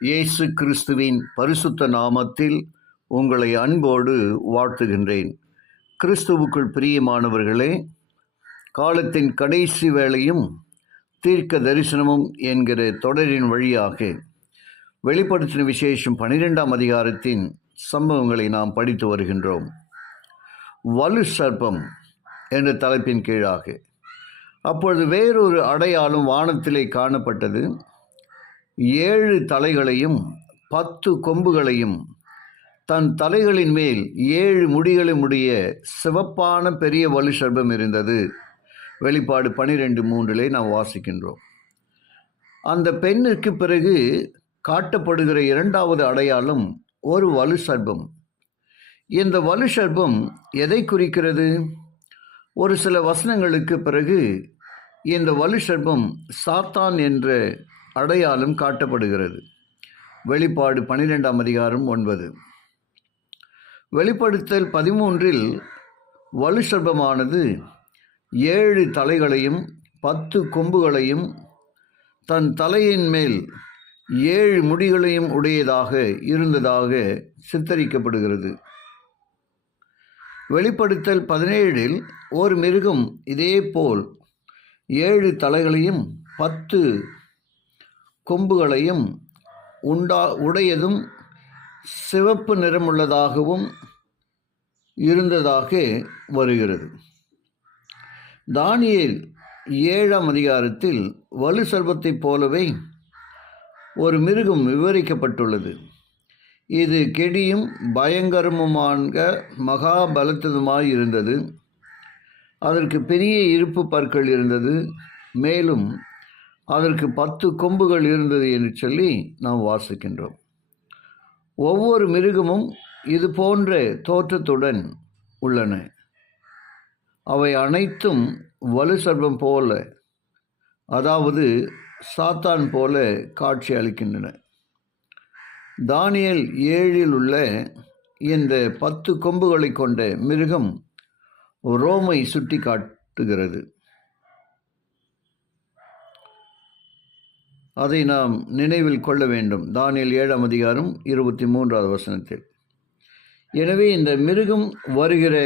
இயேசு கிறிஸ்துவின் பரிசுத்த நாமத்தில் உங்களை அன்போடு வாழ்த்துகின்றேன். கிறிஸ்துவுக்குள் பிரியமானவர்களே, காலத்தின் கடைசி வேளையும் தீர்க்க தரிசனமும் என்கிற தொடரின் வழியாக வெளிப்படுத்தின விசேஷம் 12ஆம் அதிகாரத்தின் சம்பவங்களை நாம் படித்து வருகின்றோம். வலு சர்ப்பம் என்ற தலைப்பின் கீழாக. அப்பொழுது வேறொரு அடையாளம் வானத்திலே காணப்பட்டது. 7 தலைகளையும் 10 கொம்புகளையும் தன் தலைகளின் மேல் 7 முடிகளும் உடைய சிவப்பான பெரிய வலு சர்ப்பம் இருந்தது. வெளிப்பாடு 12:3 நாம் வாசிக்கின்றோம். அந்த பெண்ணிற்கு பிறகு காட்டப்படுகிற 2வது அடையாளம் ஒரு வலு சர்ப்பம். இந்த வலு சர்ப்பம் எதை குறிக்கிறது? ஒரு சில வசனங்களுக்கு பிறகு இந்த வலு சர்ப்பம் சாத்தான் என்ற அடையாளம் காட்டப்படுகிறது. வெளிப்பாடு 12ஆம் அதிகாரம் 9. வெளிப்படுத்தல் 13இல் வலு சர்ப்பமானது 7 தலைகளையும் 10 கொம்புகளையும் தன் தலையின் மேல் 7 முடிகளையும் உடையதாக இருந்ததாக சித்தரிக்கப்படுகிறது. வெளிப்படுத்தல் 17இல் ஒரு மிருகம் இதே போல் 7 தலைகளையும் 10 கொம்புகளையும் உடையதும் சிவப்பு நிறமுள்ளதாகவும் இருந்ததாக வருகிறது. தானியேல் 7ஆம் அதிகாரத்தில் வலு சர்ப்பத்தைப் போலவே ஒரு மிருகம் விவரிக்கப்பட்டுள்ளது. இது கெடியும் பயங்கரமுமான மகா பலத்ததுமாய் இருந்தது. அதற்கு பெரிய இருப்பு பற்கள் இருந்தது. மேலும் அதற்கு 10 கொம்புகள் இருந்தது என்று சொல்லி நாம் வாசிக்கின்றோம். ஒவ்வொரு மிருகமும் இது போன்ற தோற்றத்துடன் உள்ளன. அவை அனைத்தும் வலு சர்ப்பம் போல, அதாவது சாத்தான் போல காட்சி அளிக்கின்றன. தானியேல் 7இல் உள்ள இந்த 10 கொம்புகளை கொண்ட மிருகம் ரோமை சுட்டி காட்டுகிறது. அதை நாம் நினைவில் கொள்ள வேண்டும். தானியேல் 7ஆம் அதிகாரம் 23வது வசனத்தில். எனவே இந்த மிருகம் வருகிற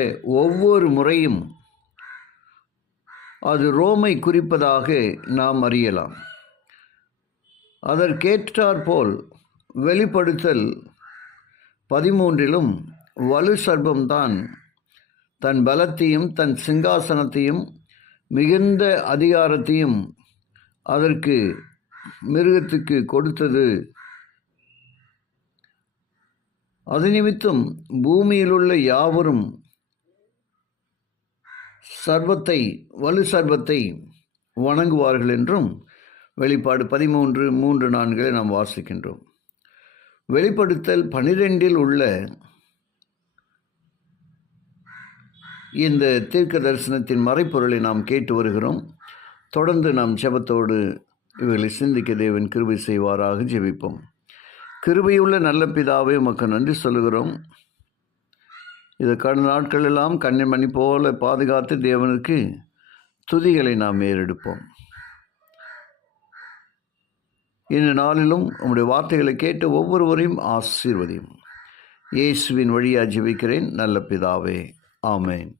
ஒவ்வொரு முறையும் அது ரோமை குறிப்பதாக நாம் அறியலாம். அதற்கேற்றாற்போல் வெளிப்படுத்தல் 13இலும் வலு சர்ப்பம்தான் தன் பலத்தையும் தன் சிங்காசனத்தையும் மிகுந்த அதிகாரத்தையும் அதற்கு மிருகத்துக்கு கொடுத்தது. அது நிமித்தம் பூமியிலுள்ள யாவரும் வலு சர்ப்பத்தை வணங்குவார்கள் என்றும் வெளிப்பாடு 13:3-4 நாம் வாசிக்கின்றோம். வெளிப்படுத்தல் 12இல் உள்ள இந்த தீர்க்க தரிசனத்தின் மறைப்பொருளை நாம் கேட்டு வருகிறோம். தொடர்ந்து நாம் ஜெபத்தோடு இவர்களை சிந்திக்க தேவன் கிருபை செய்வாராக. ஜெபிப்போம். கிருபையுள்ள நல்ல பிதாவே, உமக்கு நன்றி சொல்லுகிறோம். இது கடந்த நாட்களெல்லாம் கன்னிமணி போல பாதுகாத்து தேவனுக்கு துதிகளை நாம் ஏறெடுப்போம். இந்த நாளிலும் உம்முடைய வார்த்தைகளை கேட்டு ஒவ்வொருவரையும் ஆசீர்வதியும். இயேசுவின் வழியாக ஜெபிக்கிறேன் நல்ல பிதாவே. ஆமென்.